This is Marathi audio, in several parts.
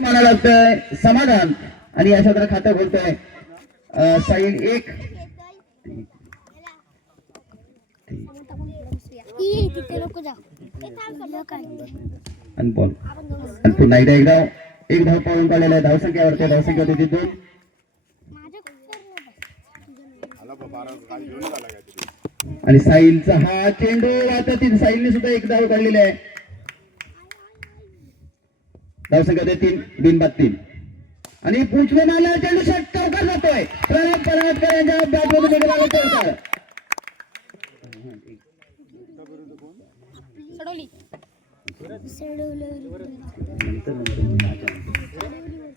मला लागतंय समाधान. आणि या क्षेत्रात खातं खोलतोय अं, साईल एक. आणि बॉल. आणि पुन्हा एकदा एक धाव एक धाव पळून काढलेला आहे धावसंख्यावरती धावसंख्या होती दोन. आणि साईलचा हा चेंडू आता तिथे. साईलने सुद्धा एक धाव काढलेली आहे. धावसंख्या होते तीन बिनबाद तीन आणि पुचले मारला चेंडू षट चौकार जातोय प्रणव पराडकर यांच्या निघाला चौकार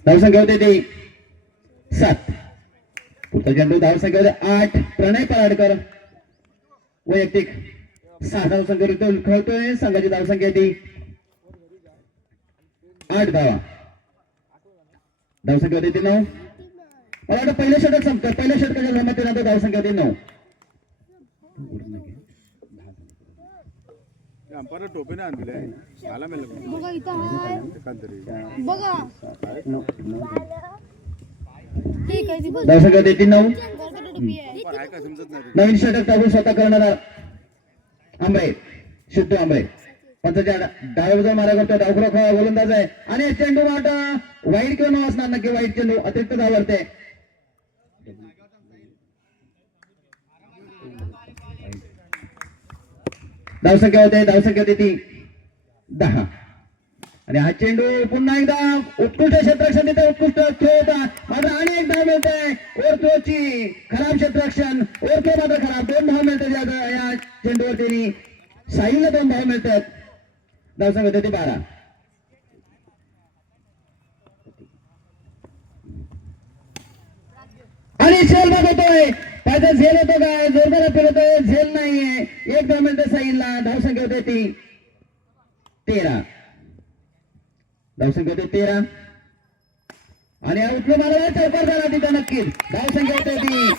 धावसंख्या होते ते सात. पुढचा चेंडू धावसंख्या होते आठ. प्रणय पराडकर वैयक्तिक. सहा धावसंख्या खेळतोय- खेळतोय संघाची धावसंख्या ती आठ धावा. धावसंख्या होती ती नऊ. मला वाटतं पहिल्या षटक संपतं पहिल्या षटकाच्या संमतीनंतर धावसंख्या होती नऊ. अंपायर टोपीने आणले मेल धावसंख्या होती नऊ. नवीन षटक टाकून स्वतः करणारा आंबे. शुद्ध आंबे. पंचाच्या डाव्या मारा करतो डावखुरा खोळा गोलंदाज आहे. आणि चेंडू माटा वाईट किंवा न असणार नक्की वाईट चेंडू अतिरिक्त धावरते. धावसंख्या होते धावसंख्या होती ती दहा. आणि हा चेंडू पुन्हा एकदा उत्कृष्ट क्षेत्रक्षण तिथे उत्कृष्ट खेळ होता मात्र आणि एक धाव मिळते. ओरतोची खराब क्षेत्रक्षण ओरथो मात्र खराब. दोन धाव मिळतात या चेंडूवर त्यांनी साईला दोन धाव मिळतात. धावसंख्या होते बारा. आणि झेल बघतोय. त्याचा झेल होतो काय जोरदार फिरतोय झेल नाहीये. एक धाव मिळते साईला धावसंख्या होते ती तेरा. धावसंख्या होते तेरा. आणि हा उचलून मला चौकार झाला तिथं नक्कीच. धावसंख्या होते ती.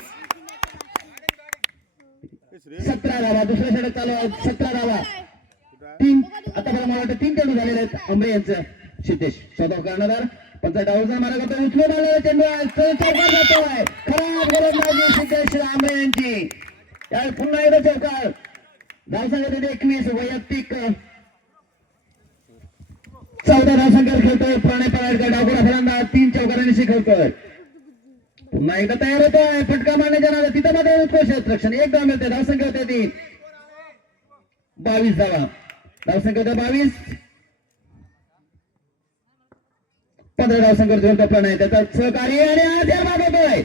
सतरा धावा. दुसऱ्या षटक चालू सतरा धावा. तीन आता मला वाटतं तीन चेंडू झालेले आहेत. आंबे यांचं. सिद्धेश स्वतः कर्णधार. पंचा डावचा मारा करतो उचलून आलेला चेंडू आहे. चौकार जातोय खराब गोलंदाजी सिद्धेश आंबे यांची. यावेळी पुन्हा एकदा चौकार. धावसंख्या एकवीस वैयक्तिक. चौदा धावसंख्या खेळतोय. प्राणे पराडकर डावकुरा फलंदाज. तीन चौकारांनी शिकवतोय. पुन्हा एकदा तयार होतोय. फटका मारण्याच्या नावाला तिथं मध्ये उत्कृष्ट रक्षण एक धाव मिळते धावसंख्या होते ती बावीस धावा धावसंख्या होते बावीस. पंधरा धावसंख्या खेळतो नाही त्याचा सहकार्य आणि हा झेल बाद होतोय.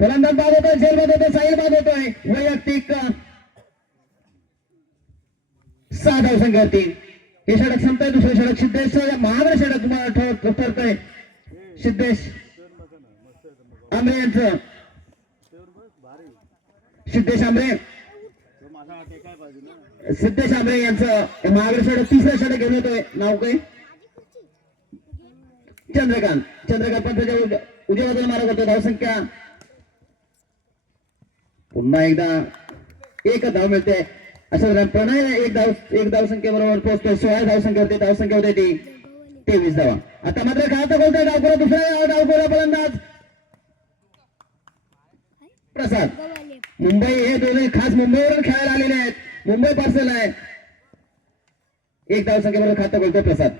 फलंदाज बाद होतोय झेल बाद होतोय साहिल बाद होतोय. वैयक्तिक सहा धावसंख्या होती हे षडक संपतंय दुसरं षडक सिद्धेश महागडं षडक तुम्हाला ठरतोय सिद्धेश. आंबरे यांचं. सिद्धेश आंबरे. तो सिद्धेश यांचं महागडं षटक तिसरं षटक घेऊन येतोय. नाव काय? चंद्रकांत. चंद्रकांत पंथाच्या उज- उजव्या बाजूला मारा धावसंख्या पुन्हा एकदा एक धाव मिळते. असं प्रणय एक धाव एक धावसंख्या बरोबर पोहोचतोय. सोळा धावसंख्या होते. धावसंख्या होते ती. तेवीस धावा. आता मात्र खातं बोलतोय डावकोरा दुसरा डावकोरा फलंदाज. प्रसाद. मुंबई हे दोन्ही खास मुंबईवरून खेळायला आलेले आहेत. मुंबई पार्सल आहे. एक धावसंख्येबरोबर खातं बोलतोय प्रसाद.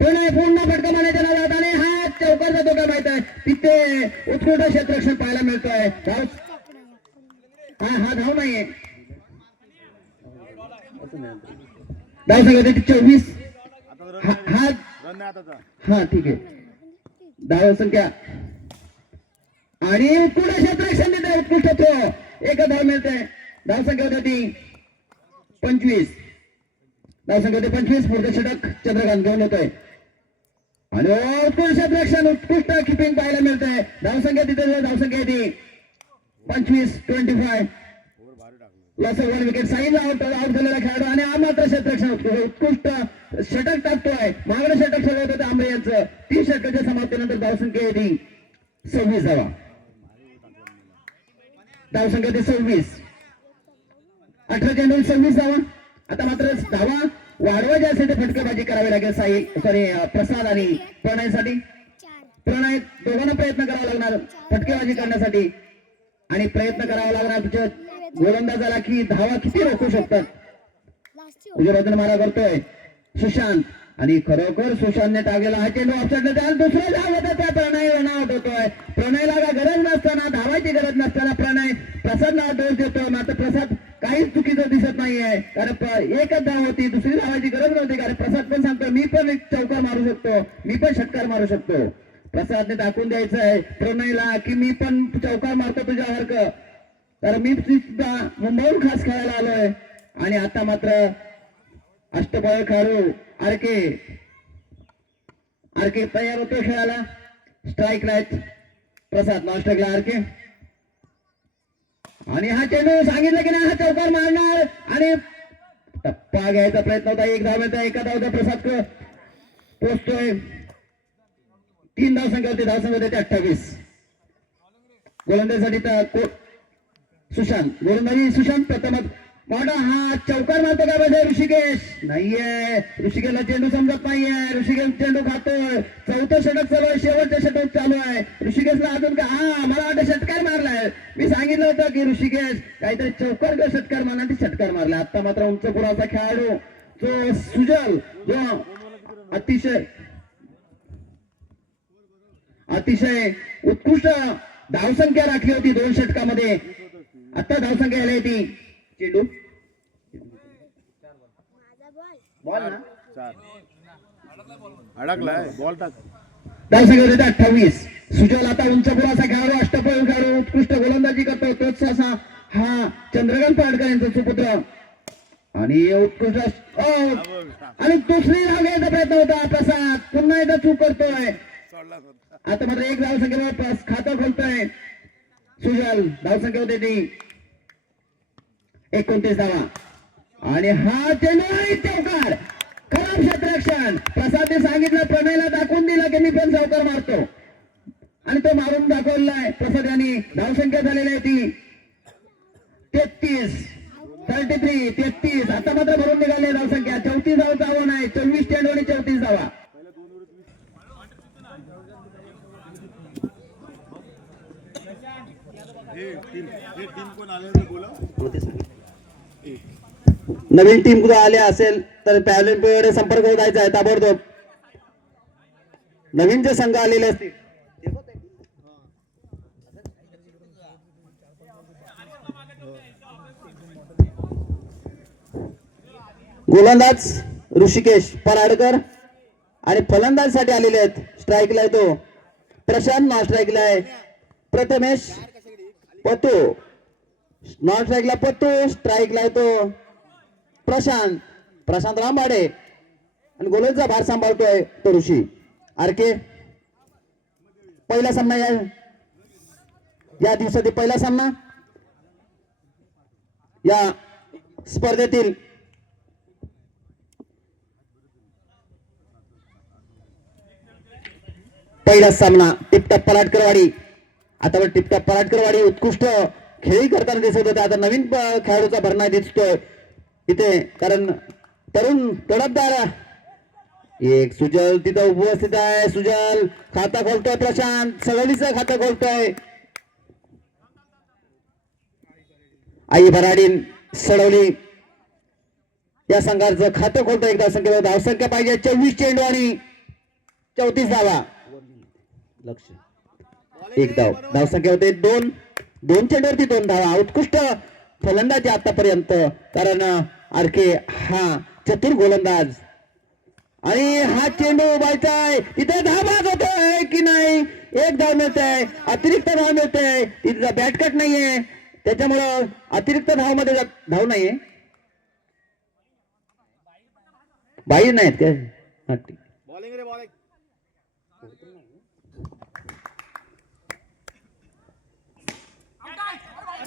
पण पूर्ण फटका मारण्याच्या नादात आणि हा चौकार जातो काय माहीत आहे? तिथे उत्कृष्ट क्षेत्ररक्षण पाहायला मिळतोय. धाव हा हा धाव नाहीये. धाव संख्या चोवीस हा हा ठीक आहे. धाव संख्या. आणि उत्कृष्ट क्षेत्ररक्षण देते उत्कृष्ट तो एक धाव मिळते धाव संख्या होती. पंचवीस. धाव संख्या पंचवीस पुढचं षटक चंद्रकांत घेऊन येतोय. आणि उत्कृष्ट क्षेत्ररक्षण उत्कृष्ट किपिंग पाहायला मिळतंय. आहे धावसंख्या तिथे धावसंख्या येते. पंचवीस ट्वेंटी फाय या भारी विकेट साईज आउट आउट झालेला खेळाडू. आणि हा मात्र उत्कृष्ट उत्कृष्ट षटक टाकतोय. मागणं षटक खेळत होतं आंबे यांचं. तीन षटकाच्या समाप्तीनंतर धावसंख्या येते. सव्वीस धावा. धावसंख्या ते सव्वीस. अठरा चेंडू सव्वीस धावा. आता मात्र धावा वाढवा फटकेबाजी करावी लागेल साई सॉरी प्रसाद आणि प्रणयसाठी. प्रणय दोघांना प्रयत्न करावा लागणार फटकेबाजी करण्यासाठी. आणि प्रयत्न करावा लागणार तुझ्या गोलंदाजाला की धावा किती रोखू शकतात. तुझ्या बाजून मारा करतोय सुशांत. आणि खरोखर सुशांतने टाकलेला हा चेंडू ऑफसाईडला त्याला दुसरा धाव होता त्या प्रणय आउट होतोय. प्रणयला काय गरज नसताना धावायची गरज नसताना प्रणय प्रसादला दोष देतोय. मात्र प्रसाद काहीच चुकीचं दिसत नाहीये. कारण एकच धाव होती दुसरी धावायची गरज नव्हती कारण प्रसाद पण सांगतो मी पण एक चौकार मारू शकतो. मी पण षटकार मारू शकतो. प्रसादने दाखवून द्यायचं आहे प्रणयला की मी पण चौकार मारतो तुझ्यासारखं. कारण मी सुद्धा मुंबईहून खास खेळायला आलोय. आणि आता मात्र अष्टपळ खेळाडू आरके. आरके तयार होतो खेळायला. स्ट्राईक लाइट प्रसाद नॉन स्ट्राईकला आरके. आणि हा चेंडू सांगितलं की नाही हा चौकार मारणार आणि टप्पा घ्यायचा प्रयत्न होता. एक धाव येतो एका धावचा प्रसाद पोचतोय. तीन धाव संख्या होती धाव संख्या होते अठ्ठावीस. गोलंदाजीसाठी तर सुशांत. गोलंदाजी सुशांत प्रथमच. मोठा हा चौकार मारतो का बघा ऋषिकेश? नाहीये. ऋषिकेशला चेंडू समजत नाहीये. ऋषिकेश चेंडू खातोय. चौथं षटक चालू आहे शेवटचं षटक चालू आहे. ऋषिकेशला अजून का हा मला वाटतं षटकार सांगितलं होतं की ऋषिकेश. काहीतरी चौकार का षटकार मारला ते षटकार मारला. आता मात्र उंच पुराचा खेळाडू. जो सुजल जो अतिशय अतिशय उत्कृष्ट धावसंख्या राखली होती दोन षटकामध्ये. आता धावसंख्या आली ती चेंडू. बॉल ना? अडकलाय. बॉल टाक. धावसंख्या होती अठ्ठावीस. सुजल आता उंच असा खेळाडू अष्टपैलू खेळाडू उत्कृष्ट गोलंदाजी करतो तोच असा हा चंद्रकांत पाडकर यांचा सुपुत्र. आणि उत्कृष्ट आणि दुसरी धाव घ्यायचा प्रयत्न होता प्रसाद. पुन्हा एकदा चूक करतोय. आता मात्र एक धावसंख्येवर पास खातं खोलतोय. सुजल धावसंख्या होते ती. एकोणतीस धावा. आणि हा चेंडू चौकार. खराब क्षेत्रक्षण प्रसादने सांगितलं प्रणयला दाखवून दिला की मी पण चौकार मारतो. आणि तो मारून दाखवलाय. प्रसाद यांनी धावसंख्या झालेली आहे ती. तेहतीस थर्टी थ्री तेहतीस. आता मात्र भरून निघाले धावसंख्या. चौतीस धाव आव्हान नाही चोवीस स्टँड आणि चौतीस धावा नवीन टीम कुठे आले असेल तर पॅव्हलिन संपर्क साधायचा आहे. ताबडतोब. नवीन जे संघ आलेले असतील गोलंदाज ऋषिकेश पराडकर आणि फलंदाजसाठी आलेले आहेत. स्ट्राईकला येतो प्रशांत नॉन स्ट्राईकला आहे. प्रथमेश पतू नॉन स्ट्राईकला पतू स्ट्राईकला येतो प्रशांत. प्रशांत रामबाडे. आणि गोलंदचा भार सांभाळतोय तो ऋषी. आरके. पहिला सामना या या दिवसातील पहिला सामना या स्पर्धेतील पहिला सामना टिपटॉप पलाटकरवाडी आता पण टिपटॉप पलाटकरवाडी उत्कृष्ट खेळी करताना दिसत होते. आता नवीन खेळाडूचा भरणा दिसतोय. इथे कारण तरुण तडपदार. एक सुजल तिथं उपस्थित आहे. सुजल खाता खोलतोय प्रशांत. सगळीचं खाता खोलतोय. आई भराडीन सडवली. या संघाचं खातं खोलतोय एकदा संख्या धावसंख्या पाहिजे. चोवीस चेंडू आणि चौतीस धावा. लक्ष. एक धाव धावसंख्या होते दोन. दोन चेंडूवरती दोन धावा उत्कृष्ट फलंदाजी आतापर्यंत. कारण आरके हा चतुर गोलंदाज. आणि हा चेंडू उभायचा आहे तिथे धाव आहे की नाही? एक धाव मिळते अतिरिक्त धाव मिळते तिथं बॅटकट नाहीये. त्याच्यामुळं अतिरिक्त धावमध्ये धाव नाहीये. बाई नाहीत काय हा, ठीक.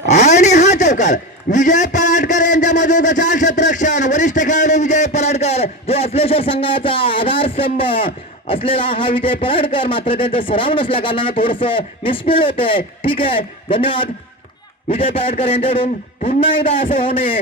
आणि हा चौकार विजय पराडकर यांच्या मधून चार क्षेत्ररक्षण वरिष्ठ खेळाडू विजय पराडकर जो असलेश्वर संघाचा आधारस्तंभ असलेला हा विजय पराडकर मात्र त्यांचा सराव नसल्या कारणानं थोडस मिसफील होतंय. ठीक आहे धन्यवाद. विजय पराडकर यांच्याकडून पुन्हा एकदा असं होऊ नये.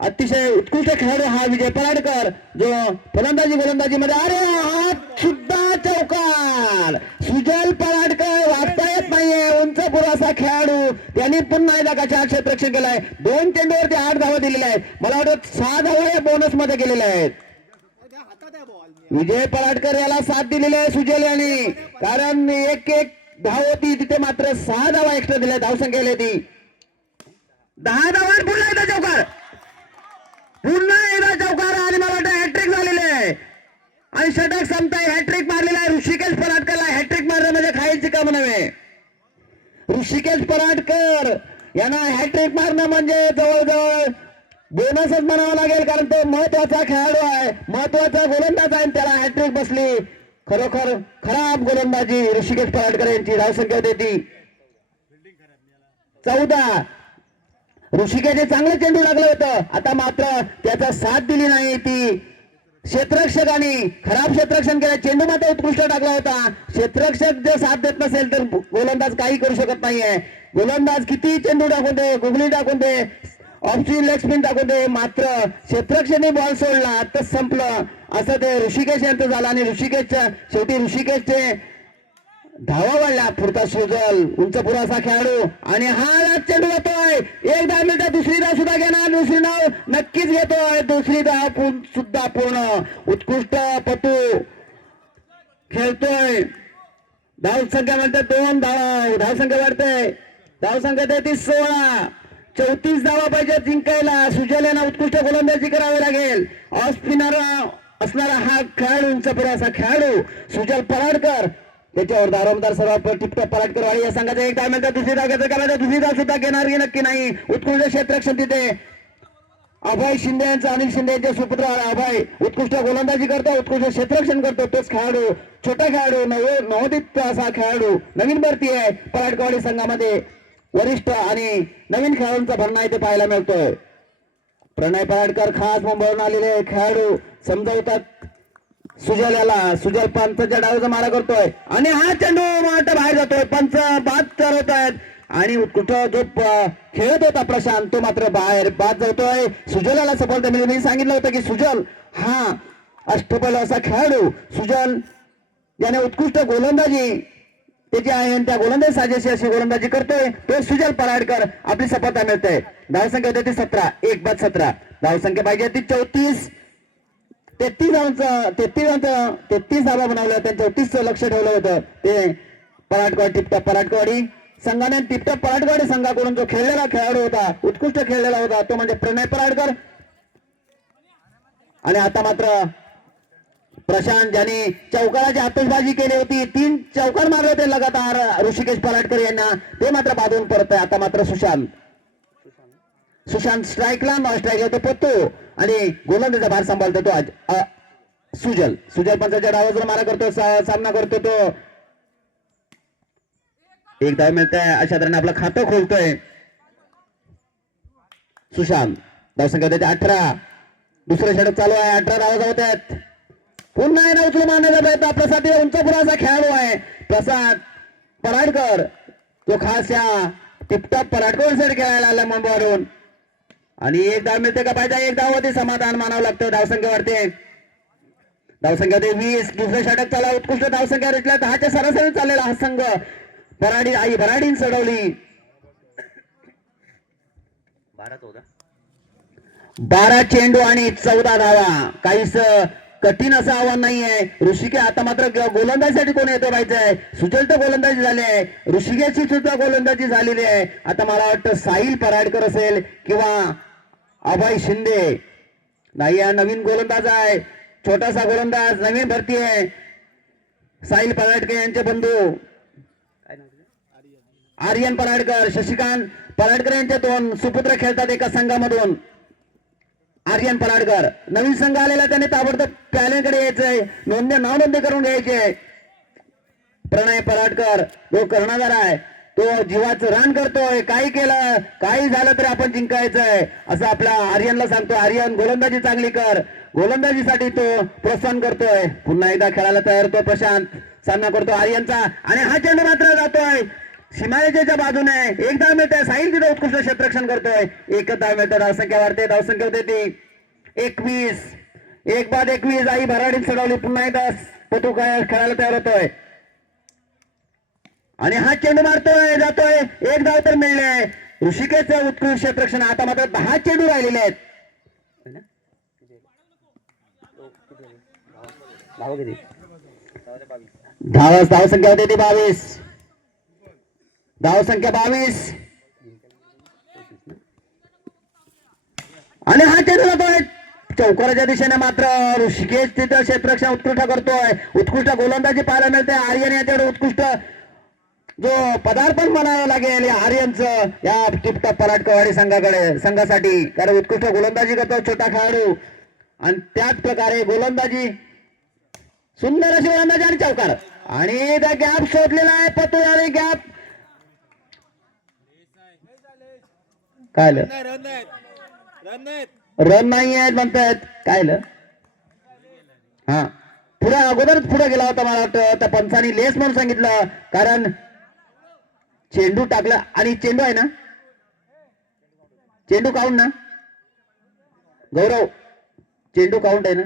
अतिशय उत्कृष्ट खेळाडू हा विजय पराडकर जो फलंदाजी गोलंदाजी मध्ये अरे हा सुद्धा चौकार. सुजल पराडकर वाचता येत नाहीये. उंच पुरासा खेळाडू. त्यांनी पुन्हा एकदा कशा क्षेत्रक्षण केलाय? दोन चेंडूवरती आठ धावा दिलेल्या आहेत. मला वाटतं सहा धावा या बोनसमध्ये गेलेल्या आहेत. विजय पराडकर याला साथ दिलेली आहे सुजल यांनी. कारण एक एक धाव होती. तिथे मात्र सहा धावा एक्स्ट्रा दिल्या धावसंख्या ती दहा धावांवर आणि एकदा चौकार. पुन्हा एकदा चौकार आणि मला वाटतं हॅट्रिक झालेले आहे. आणि षटक संपताय हॅट्रिक मारलेला आहे. ऋषिकेश पराटकरला हॅट्रिक मारलं म्हणजे खायची काम नव्हे. ऋषिकेश पराडकर यांना हॅट्रिक मारणं म्हणजे जवळजवळ बोनसच म्हणावा लागेल कारण तो महत्त्वाचा खेळाडू आहे. महत्त्वाचा गोलंदाज आहे आणि त्याला हॅट्रिक बसली. खरोखर खराब गोलंदाजी ऋषिकेश पराडकर यांची. धावसंख्या होती ती चौदा. ऋषिकेने चांगलं चेंडू लागलं होतं. आता मात्र त्याचा साथ दिली नाही ती क्षेत्ररक्षकाने खराब क्षेत्ररक्षण केलं. चेंडू मात्र उत्कृष्ट टाकला होता. क्षेत्ररक्षक जर साथ देत नसेल तर गोलंदाज काही करू शकत नाहीये. गोलंदाज किती चेंडू टाकून दे गुगली टाकून दे ऑप्शन लेग स्पिन टाकून दे. मात्र क्षेत्रक्षने बॉल सोडला तर संपलं. असं ते ऋषिकेश यांचं झालं आणि ऋषिकेशच्या शेवटी ऋषिकेशचे धावा वाढला. पुरता सुजल उंच पुरासा खेळाडू. आणि हा लाच चेंडू घेतोय एक दहा मिनिटं दुसरी धाव सुद्धा घेणार. दुसरी धाव नक्कीच घेतोय. दुसरी धाव सुद्धा पूर्ण. उत्कृष्ट पटू. खेळतोय. धाव संख्या म्हणते दोन धाव. धाव संख्या वाढते. धाव संख्या देते सोळा. चौतीस धावा पाहिजे जिंकायला. सुजल यांना उत्कृष्ट गोलंदाजी करावी लागेल. ऑफ स्पिनर असणारा हा खेळाडू उंच पुरासा खेळाडू सुजल पराडकर. त्याच्यावर दारोमदार सर्व टिपटॉप पराडकर वाणी या संघाचा एक धाव मिळतात दुसरी धाव घेतात का दुसरी धाव सुद्धा घेणार की नक्की नाही? उत्कृष्ट क्षेत्ररक्षण तिथे. अभय शिंदे यांचा अनिल शिंदे यांचे सुपुत्र अभय उत्कृष्ट गोलंदाजी करतो उत्कृष्ट क्षेत्ररक्षण करतो. तोच खेळाडू छोटा खेळाडू नव नवोदित असा खेळाडू नवीन भरती आहे पराडकवाडी संघामध्ये. वरिष्ठ आणि नवीन खेळाडूंचा भरणा इथे पाहायला मिळतोय. प्रणय पराडकर खास मुंबईवरून आलेले खेळाडू समजवतात. सुजल याला सुजल पंचच्या डावाचा मारा करतोय. आणि हा चेंडू माट बाहेर जातोय. पंच बाद करत आहेत आणि कुठं जो खेळत होता प्रशांत तो मात्र बाहेर बाद जातोय. सुजलाला सफलता मिळली. मी सांगितलं होतं की सुजल हा अष्टपल असा खेळाडू. सुजल याने उत्कृष्ट गोलंदाजी त्याची आहे त्या गोलंदाज साजेशी अशी गोलंदाजी करतोय. तो सुजल पराडकर आपली सफलता मिळते. धावसंख्या होते ती सतरा. एक बाद सतरा. धावसंख्या पाहिजे ती चौतीस. तेहतीस धावांचं तेहतीस धावांचं तेहतीस धावा बनवल्या होत्या लक्ष ठेवलं होतं. ते पराटवाडी टिपटॉप पराटवाडी संघाने टिपटॉप पराटवाडी संघाकडून जो खेळलेला खेळाडू होता उत्कृष्ट खेळलेला होता तो म्हणजे प्रणय पराडकर आणि आता मात्र प्रशांत ज्यांनी चौकाराची आतषबाजी केली होती तीन चौकार मारले होते लगातार ऋषिकेश पराडकर यांना. ते मात्र बाजून परत आहे आता मात्र सुशांत. सुशांत स्ट्राईकला नॉन स्ट्राईक होते पत्तो आणि गोलंदाचा भार सांभाळतो तो सुजल. सुजल पंचाच्या डावाजून मारा करतो सामना करतो तो. एक धाव मिळतंय. अशा तऱ्हेने आपलं खातं खोलतोय. सुशांत. धावसंख्या देते अठरा. दुसऱ्या षटक चालू आहे. अठरा धावा होत आहेत. पुन्हा येणं उचलून मारण्याचा प्रयत्न. प्रसाद हे उंच पुराचा खेळाडू आहे. प्रसाद पराडकर. तो खास या टिपटॉप पराडकरसाठी खेळायला आला मुंबईवरून. आणि एक धाव मिळते का पाहिजे एक धाव समाधान मानावं लागतं. धावसंख्या वाढते धावसंख्या ते वीस दुसरं षटक चालू उत्कृष्ट धावसंख्या रचल्या दहाच्या सरासरी चाललेला हा संघ. भराडी आई भराडीन चढवली बारा चेंडू आणि चौदा धावा. काहीच कठीण असं आव्हान नाहीये. ऋषिके आता मात्र गोलंदाजीसाठी कोण येतो पाहिजे सुचल तर गोलंदाजी झाली आहे. ऋषिकेची सुद्धा गोलंदाजी झालेली आहे. आता मला वाटतं साहिल पराडकर असेल किंवा अभय शिंदे. नाही हा नवीन गोलंदाज आहे. छोटासा गोलंदाज नवीन भरती आहे. साहिल पराडके यांचे बंधू. आर्यन पराडकर शशिकांत पराडकर यांचे दोन सुपुत्र खेळतात एका संघामधून. आर्यन पराडकर नवीन संघ आलेला त्याने ताबडतोब पॅलेंकडे यायचंय. नोंदणी नाव नोंदणी करून घ्यायचे. प्रणय पराडकर जो कर्णधार आहे तो जीवाचं रान करतोय. काही केलं काही झालं तरी आपण जिंकायचंय. असं आपल्या आर्यनला सांगतो आर्यन गोलंदाजी चांगली कर. गोलंदाजीसाठी तो प्रोत्साहन करतोय. पुन्हा एकदा खेळायला तयार होतो प्रशांत. सामना करतो आर्यनचा. आणि हा चेंडू मात्र जातोय. सीमारेषेच्या बाजूने एक धाव मिळते साहिल तिथे उत्कृष्ट क्षेत्ररक्षण करतोय. एकदा धाव मिळते धावसंख्या वाढते धावसंख्या होते ती. एकवीस. एक बाद एकवीस. आई भराडीत चढवली पुन्हा एकदा पतू काय खेळायला तयार होतोय. आणि हा चेंडू मारतोय जातोय. एक धाव तर मिळले ऋषिकेचं उत्कृष्ट क्षेत्ररक्षण आता मात्र दहा चेंडू राहिलेले आहेत. धाव धाव संख्या होते ती बावीस. धाव संख्या बावीस. आणि हा चेंडू जातोय. चौकाराच्या दिशेने मात्र ऋषिकेश तिथं क्षेत्रक्षण उत्कृष्ट करतोय. उत्कृष्ट गोलंदाजी पाहायला मिळते आर्यन याच्याकडे उत्कृष्ट जो पदार्पण म्हणावं लागेल या आर्यनचं या टिपटॉप पराटकवाडी संघाकडे संघासाठी. कारण उत्कृष्ट गोलंदाजी करतो छोटा खेळाडू. आणि त्याच प्रकारे गोलंदाजी सुंदर अशी गोलंदाजी आणि चौकार. आणि त्या गॅप शोधलेला आहे पतू आणि गॅप काय रन नाही आहेत म्हणतायत. काय? हा. पुढे अगोदरच पुढे गेला होता मला वाटतं. त्या पंचानी लेस म्हणून सांगितलं. कारण चेंडू टाकला आणि चेंडू आहे ना? चेंडू काउंट ना? गौरव चेंडू काउंट आहे ना?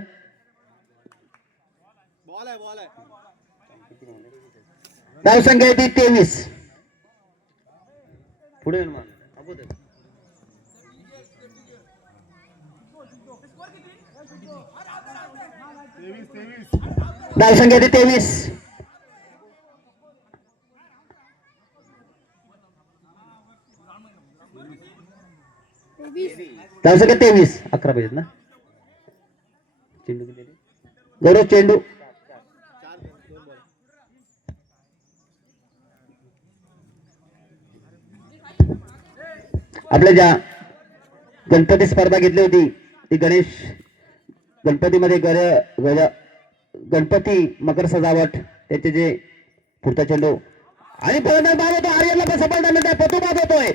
धाव संख्या आहे. ती तेवीस. पुढे. धाव संख्या आहे ती तेवीस. धाव संख्या तेवीस अकरा पाहिजेत ना. चेंडू गौरव चेंडू. आपल्या ज्या गणपती स्पर्धा घेतली होती ती गणेश गणपतीमध्ये गर गज- गणपती मकर सजावट त्याचे जे पुढचा चेंडू. आणि फलंदाज बाद होतो आर्यनला पण सफलता मिळते पतू बाद होतोय.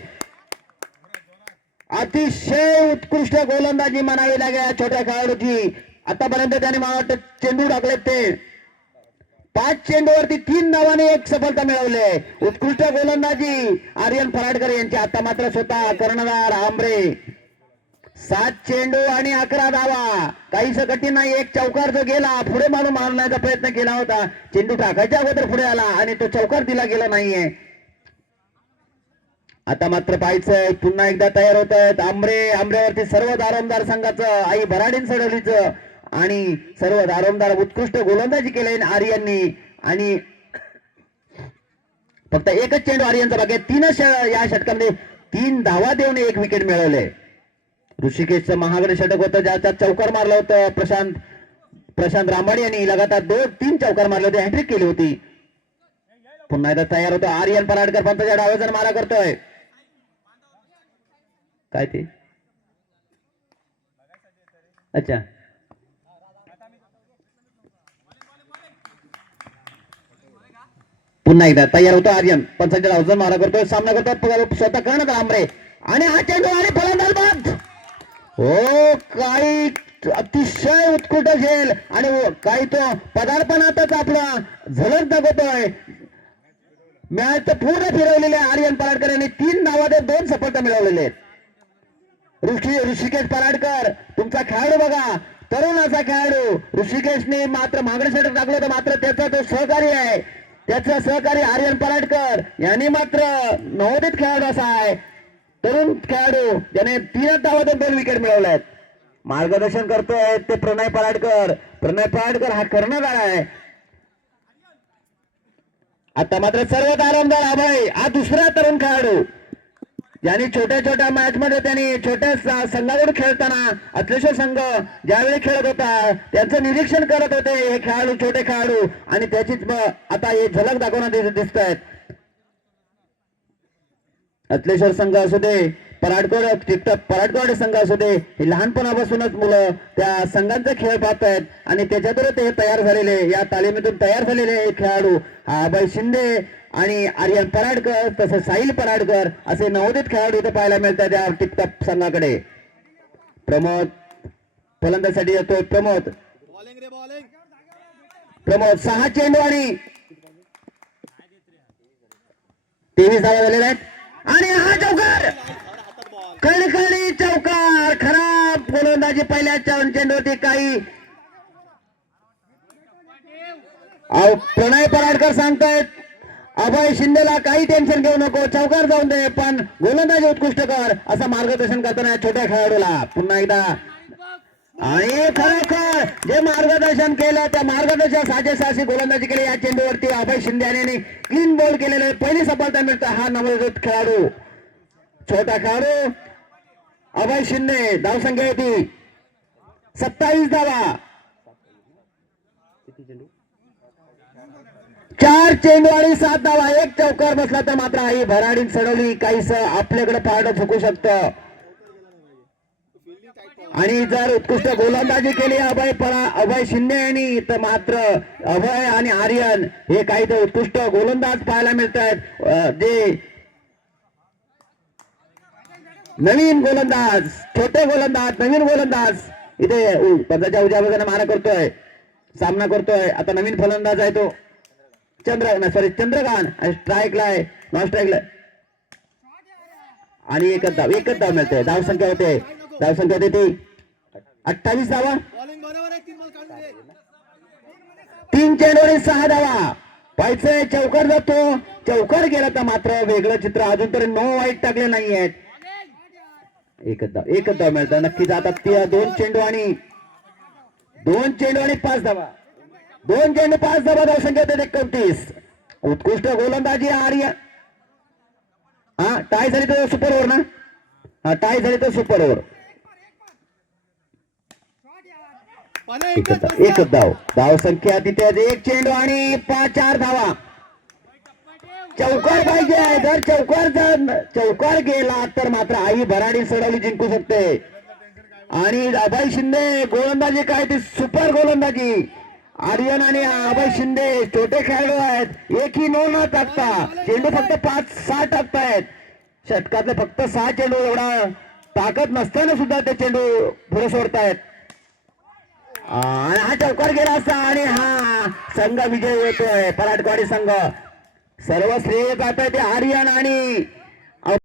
अतिशय उत्कृष्ट गोलंदाजी म्हणावी लागेल या छोट्या खेळाडूची. आतापर्यंत त्याने मला वाटतं चेंडू टाकलेत ते. पाच चेंडूवरती तीन नावाने एक सफलता मिळवले उत्कृष्ट गोलंदाजी. आर्यन फराडकर यांची आता मात्र स्वतः कर्णधार आंबरे. सात चेंडू आणि अकरा धावा. काहीच कठीण नाही. एक चौकार जो गेला पुढे मारून मारण्याचा प्रयत्न केला होता. चेंडू टाकायच्या अगोदर पुढे आला आणि तो चौकार दिला गेला नाहीये. आता मात्र पाहायचंय पुन्हा एकदा तयार होत आहेत. आंबरे आंबऱ्यावरती सर्व दारोमदार संघाचं आई भराडीन सडवलीचं आणि सर्व दारोमदार उत्कृष्ट गोलंदाजी केली आर्यननी आणि फक्त एकच चेंडू आर्यांचा भाग आहे. तीनच या षटकामध्ये तीन धावा देऊन एक विकेट मिळवले ऋषिकेशचं महागडे षटक होतं ज्याच्यात चौकार मारलं होतं प्रशांत प्रशांत रामाडे यांनी लगातार दोन तीन चौकार मारले होते हॅट्रिक केली होती. पुन्हा एकदा तयार होतो. आर्यन पराडकर पंतच्या डावाजन मारा करतोय. काय ते? अच्छा. पुन्हा एकदा तयार होतो आर्यन. पंचाच्या डावजन मारा करतोय सामना करतोय स्वतः करणार आमरे आणि हा चेंडू आणि फलंदाज बाद हो काही अतिशय उत्कृष्ट खेळ. आणि हो, काही तो पदार्पणातच आपला झलक दाखवतोय. मॅच पूर्ण फिरवलेले आर्यन पराडकर यांनी. तीन धावात दोन सफलता मिळवलेले आहेत. ऋषी ऋषिकेश पराडकर तुमचा खेळाडू बघा. तरुण असा खेळाडू. ऋषिकेशने मात्र मागणे षटक टाकलं होतं मात्र त्याचा तो सहकारी आहे. त्याचा सहकारी आर्यन पराडकर. यांनी मात्र नवोदित खेळाडू असा आहे. तरुण खेळाडू. ज्याने तीनच धावातून दोन विकेट मिळवल्या आहेत. मार्गदर्शन करतोय ते प्रणय पराडकर. प्रणय पराडकर हा कर्णधार आहे. आता मात्र सर्व आरामदार अभय हा दुसरा तरुण खेळाडू. ज्यांनी छोट्या छोट्या मॅच मध्ये त्यांनी छोट्या स- संघाकडून खेळताना अतिशय संघ ज्यावेळी खेळत होता त्यांचं निरीक्षण करत होते हे खेळाडू छोटे खेळाडू आणि त्याचीच आता हे झलक दाखवण्यात दिसत आहेत अतलेश्वर संघ असू दे पराडकोड पराडकोड संघ असू दे हे लहानपणापासूनच मुलं त्या संघांचा खेळ पाहत आहेत आणि त्याच्यातूनच ते तयार झालेले या तालिमीतून तयार झालेले खेळाडू हा अभय शिंदे आणि आर्यन पराडकर तसंच साहिल पराडकर असे नवोदित खेळाडू इथे पाहायला मिळतात या टिपटॉप संघाकडे. प्रमोद फलंदासाठी येतोय प्रमोद. प्रमोद सहा चेंडू आणि तेवीस धावा झालेल्या आहेत. आणि हा चौकार! हातात कणकणी चौकार! खराब गोलंदाजी पहिल्या चेंडूवरती काही अहो, प्रणय पराडकर सांगतायत. अभय शिंदेला काही टेन्शन घेऊ नको. चौकार जाऊन दे पण गोलंदाजी उत्कृष्ट कर असं मार्गदर्शन करताना या छोट्या खेळाडूला. पुन्हा एकदा. आणि खरोखर जे मार्गदर्शन केलं त्या मार्गदर्शन साजेसाशी गोलंदाजी केली या चेंडूवरती. अभय शिंदे यांनी क्लीन बॉल केलेले पहिली सफलता मिळते हा नवोदित खेळाडू. छोटा खेळाडू. अभय शिंदे धावसंख्या होती सत्तावीस धावा. चार चेंडू आणि सात धावा. एक चौकार बसला तर मात्र आई भराडीन सडवली काहीस आपल्याकडे पारडं झुकू शकतं. आणि जर उत्कृष्ट गोलंदाजी केली अभय परा अभय शिंदे यांनी तर मात्र अभय आणि आर्यन हे काही तर उत्कृष्ट गोलंदाज पाहायला मिळत आहेत जे नवीन गोलंदाज छोटे गोलंदाज नवीन गोलंदाज इथे उ- पदाच्या उजव्या बाजूने मारा करतोय सामना करतोय. आता नवीन फलंदाज आहे तो. चंद्र सॉरी चंद्रकांत. स्ट्राईकला आहे. नॉन स्ट्राईकला आणि एकच धाव एकच धाव मिळते धाव संख्या होते. धाव संख्या होते ती अठ्ठावीस धावा. तीन बॉल सहा धावा. पाहिजे चौकार जातो. चौकार गेला तर मात्र वेगळं चित्र अजून तरी नो वाईट टाकले नाही आहेत. एकच धाव एकच धाव मिळतं नक्कीच आता ते दोन चेंडू आणि दोन चेंडू आणि पाच धावा. दोन चेंडू पाच धावा धाव संख्या देते एकोणतीस उत्कृष्ट गोलंदाजी आर्य. हा टाय झाली तर सुपर ओव्हर ना? हा टाय झाली तर सुपर ओव्हर एकच धाव धाव. संख्या तिथे एक चेंडू आणि पाच चार धावा. चौकार पाहिजे जर चौकार जर चौकार गेला तर मात्र आई भराडी सडवली जिंकू शकते. आणि अभय शिंदे गोलंदाजी काय ती सुपर गोलंदाजी. आर्यन आणि अभय शिंदे छोटे खेळाडू आहेत. एकही नऊ न टाकता. चेंडू फक्त पाच सहा टाकतायत षटकातले फक्त सहा चेंडू एवढा ताकद नसताना सुद्धा ते चेंडू पुढे सोडतायत. आणि हा चौकार गेला असता आणि हा संघ विजय होतोय. पराटवाडी संघ. सर्व श्रेय जात आहे ते आर्यन आणि